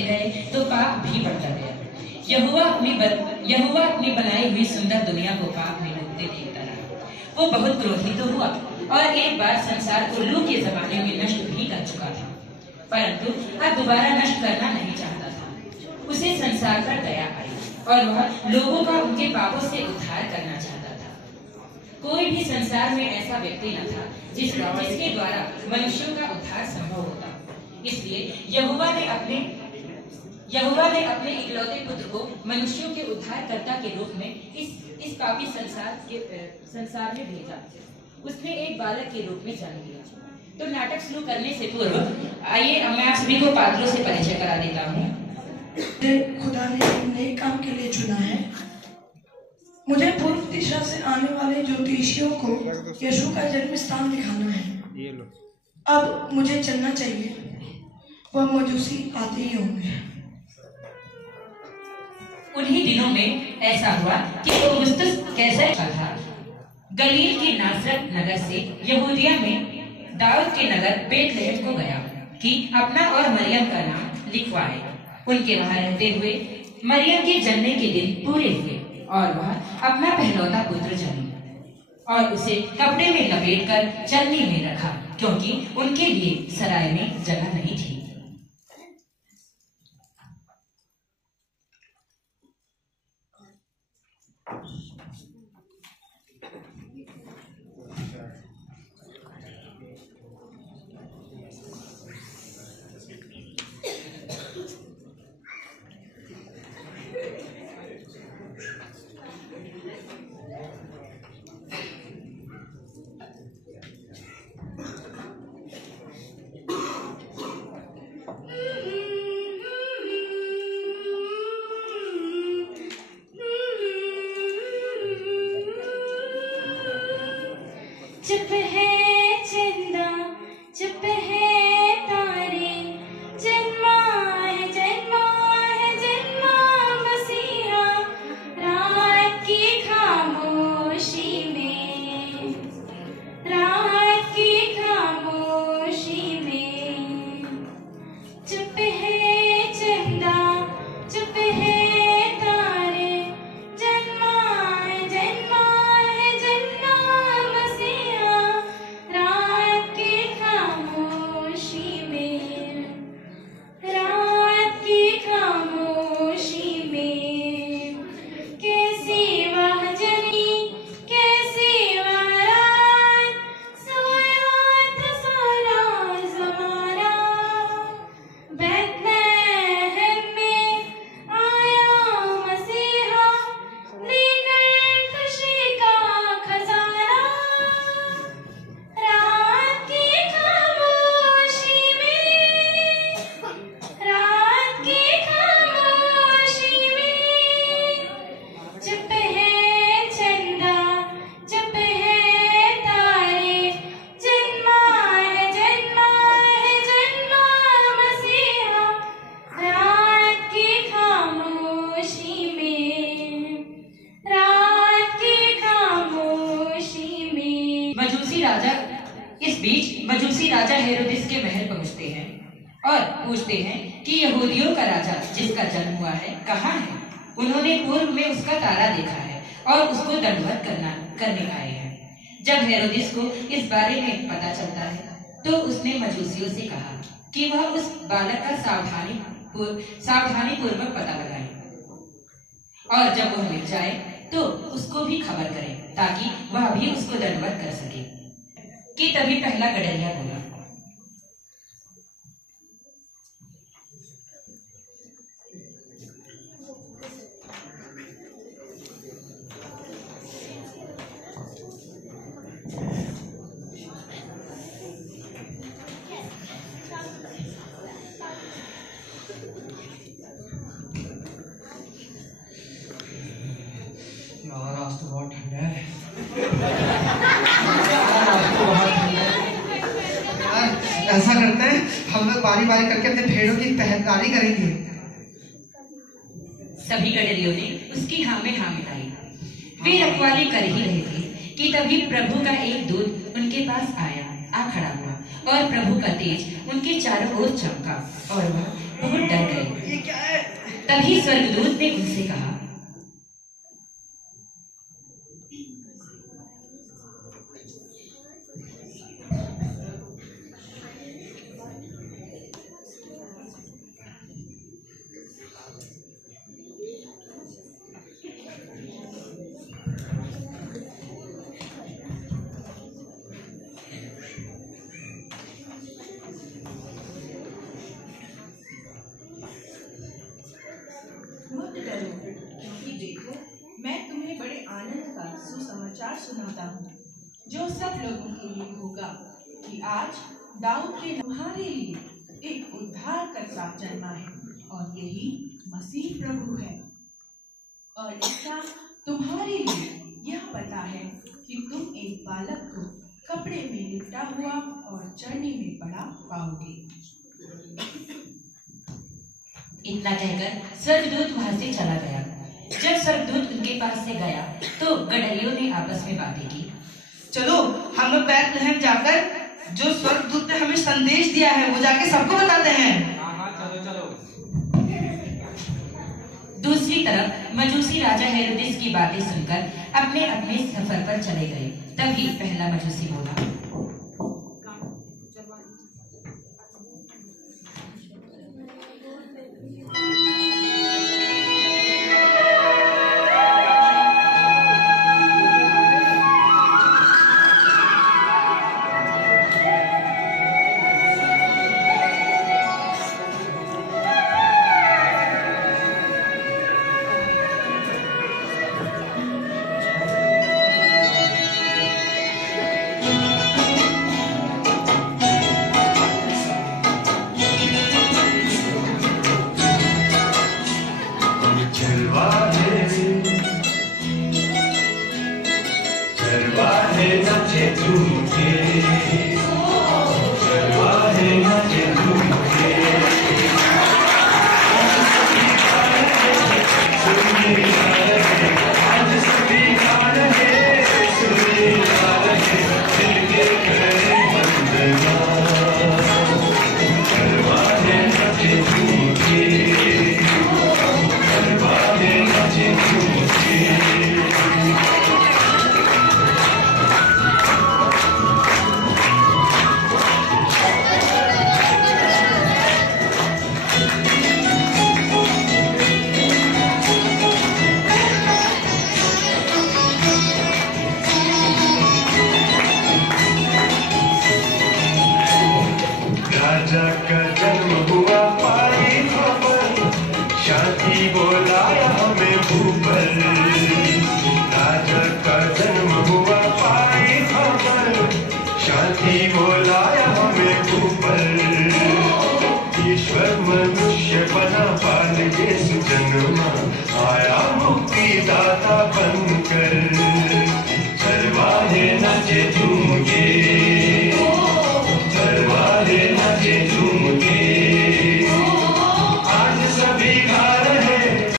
बढ़ते गए तो पाप भी बढ़ता गया। यहोवा अपनी बनाई हुई सुंदर दुनिया को पाप में डूबते देखता रहा। वो बहुत क्रोधित तो हुआ और एक बार संसार को लूत के जमाने में नष्ट भी कर चुका था, परंतु अब दोबारा नष्ट करना नहीं चाहता था। उसे संसार पर दया आई और वह लोगों का उनके पापों से उद्धार करना चाहता था। कोई भी संसार में ऐसा व्यक्ति न था जिसके द्वारा मनुष्यों का उद्धार संभव होता। इसलिए यहोवा ने अपने इकलौते पुत्र को मनुष्यों के उद्धारकर्ता के रूप में इस पापी संसार में भेजा। उसने एक बालक के रूप में जन्म लिया। तो नाटक शुरू करने से पूर्व आइए मैं आप सभी को पात्रों से परिचय करा देता हूँ। खुदा ने नए काम के लिए चुना है। मुझे पूर्व दिशा से आने वाले ज्योतिषियों को यीशु का जन्म स्थान दिखाना है। अब मुझे चलना चाहिए, वह मजूसी आते ही होंगे। उन्हीं दिनों में ऐसा हुआ कि औगुस्तुस कैसर का था, गलील की नासरत नगर से यहूदिया में दाऊद के नगर बेतलहम को गया कि अपना और मरियम का नाम लिखवाए। उनके वहां रहते हुए मरियम के जन्म के दिन पूरे हुए और वह अपना पहलौता पुत्र जन्मा और उसे कपड़े में लपेटकर चलनी में रखा, क्योंकि उनके लिए सराय में जगह नहीं थी। चुप है चंदा, चुप है तारे, जन्मा है जन्मा मसीहा रात की खामोशी में, रात की खामोशी में। चुप है चंदा, चुप है तारे, जन्मा है जन्मा मसीहा रात की खामोशी में, रात की खामोशी में। कैसी वह जनी, कैसी वह रात, सोया था सारा ज़माना। बैतलहम में आया मसीहा, लेकर खुशी का खजाना। रात की खामोशी में, रात की खामोशी में। चुप है चंदा, चुप है तारे, जन्मा है जन्मा मसीहा रात की खामोशी में, रात की खामोशी में। मजूसी राजा हेरोदिस के महल पहुंचते हैं और पूछते हैं कि यहूदियों का राजा जिसका जन्म हुआ है कहाँ है। उन्होंने पूर्व में उसका तारा देखा है और उसको दंडवत करने आए हैं। जब हेरोदिस को इस बारे में पता चलता है तो उसने मजूसियों से कहा कि वह उस बालक का सावधानी पूर्वक पता लगाए और जब वह मिल जाए तो उसको भी खबर करें, ताकि वह भी उसको दंडवत कर सके। कि तभी पहला गडरिया बोला, यार आज तो बहुत ठंडा है। ऐसा करते हैं, हम लोग बारी बारी करके अपने भेड़ों की पहरेदारी करेंगे। सभी गडरियों ने उसकी हाँ में हाँ मिलाई। वे रखवाली कर ही रहे थे कि तभी प्रभु का एक दूत उनके पास आ खड़ा हुआ और प्रभु का तेज उनके चारों ओर चमका और वह बहुत डर गए। ये तभी स्वर्गदूत ने उनसे कहा, मत डरो, क्योंकि देखो मैं तुम्हें बड़े आनंद का सुसमाचार सुनाता हूँ, जो सब लोगों के लिए होगा कि आज दाऊद के तुम्हारे लिए एक उद्धारकर्ता जन्मा है और यही मसीह प्रभु है। और इसका तुम्हारे लिए यह पता है कि तुम एक बालक को कपड़े में लिपटा हुआ और चरनी में पड़ा पाओगे। इतना कहकर स्वर्गदूत वहां से चला गया। जब स्वर्गदूत उनके पास से गया तो गडरियों ने आपस में बातें की, चलो हम लोग बैतलहम जाकर जो स्वर्गदूत ने हमें संदेश दिया है वो जाके सबको बताते हैं। हाँ चलो चलो। दूसरी तरफ मजूसी राजा हेरोदेस की बातें सुनकर अपने अपने सफर पर चले गए। तभी पहला मजूसी बोला, ईश्वर मनुष्य बना पाल के